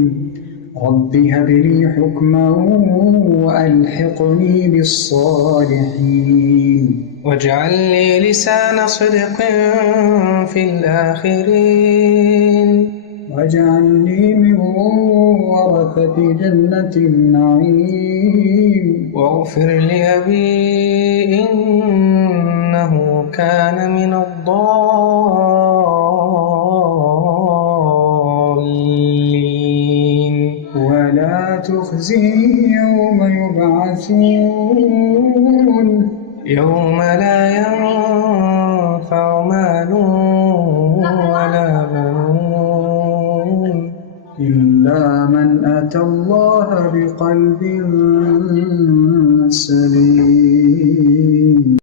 رب هب لي حكما وألحقني بالصالحين واجعل لي لسان صدق في الآخرين واجعلني من ورثة جنة النعيم واغفر لأبي إنه كان من الضالين ولا تخزني يوم يبعثون يوم لا ينفع مال ولا بنون إلا من أتى الله بقلب